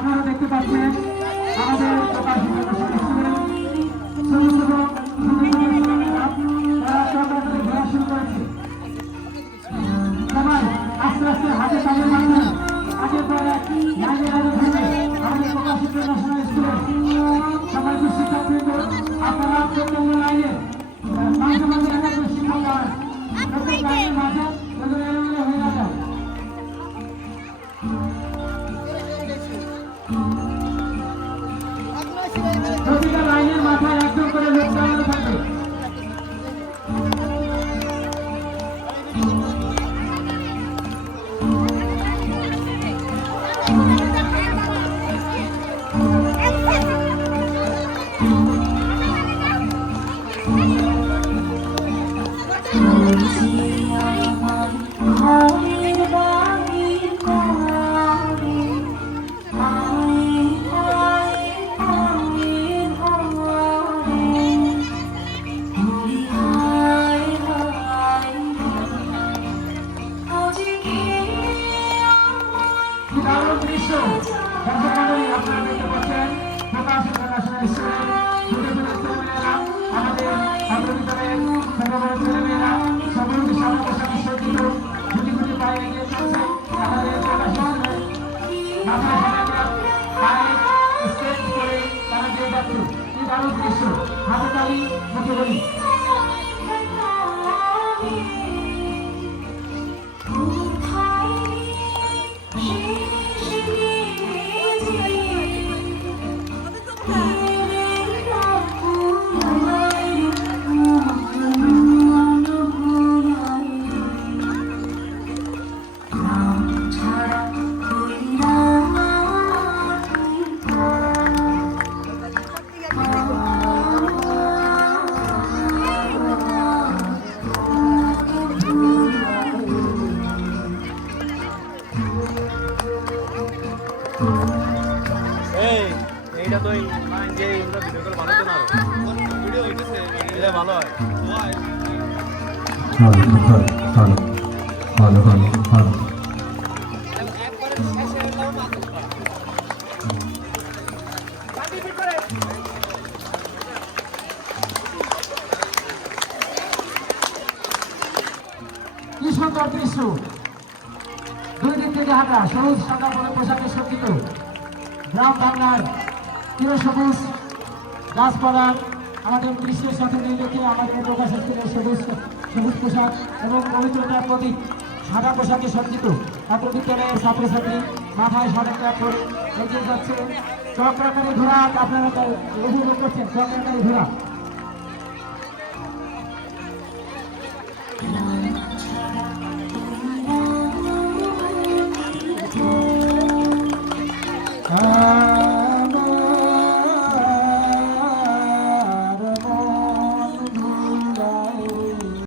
আপনারা দেখতে পাচ্ছেন আমাদের ঘোরা শুরু করেছে। সবাই আস্তে আস্তে হাতে তাদের মাধ্যমে আগের পরে লাইনের আগে ধরে আমাদের প্রকাশিত ন্যাশনাল স্কুলে সবাই শিক্ষার্থীবৃন্দ আপনারা প্রত্যেক লাইনে মাঝে মাঝে একাত্তর শিক্ষক প্রত্যেক লাইনের মাঝে হয়ে না যায়। প্রতিটা লাইনের মাথায় একজন করে লোক দাঁড়ানো থাকবে। আপনারা দেখতে পাচ্ছেন প্রকাশিত ন্যাশনাল স্কুলের আমাদের অগ্রবিদ্যালয়ের ছোট বড় ছেলেমেয়েরা সকলকে সামনে পোশাকে সজ্জিত গুটি গুটি পায়ে এগিয়ে চলছে। আমাদের পায়ে স্টেজ করে তারা দিয়ে যাচ্ছে। এই দারুণ দৃশ্য, হাতে তালি মুখে বলি। এইটা তো যে ভিডিও করে ভালো তো না ভিডিও হইতেছে এটা ভালো হয় ভালো ভালো ভালো ভালো কি সুন্দর দৃশ্য, দুই দিক থেকে হাঁটা সবুজ সাদা বলে পোশাকে সজ্জিত গ্রাম বাংলার চিরসবুজ গাছপালা আমাদের দৃশ্যের সাথে মিল রেখে আমাদের প্রকাশ স্কুলের সবুজ পোশাক এবং পবিত্রতার প্রতীক সাদা পোশাকে সজ্জিত বিদ্যালয়ের ছাত্রছাত্রী মাথায় সাদা ক্যাপ করে এগিয়ে যাচ্ছে। চক্রাকারী ঘোড়া আপনারা উপভোগ করছেন, চক্রাকারী ঘোড়া।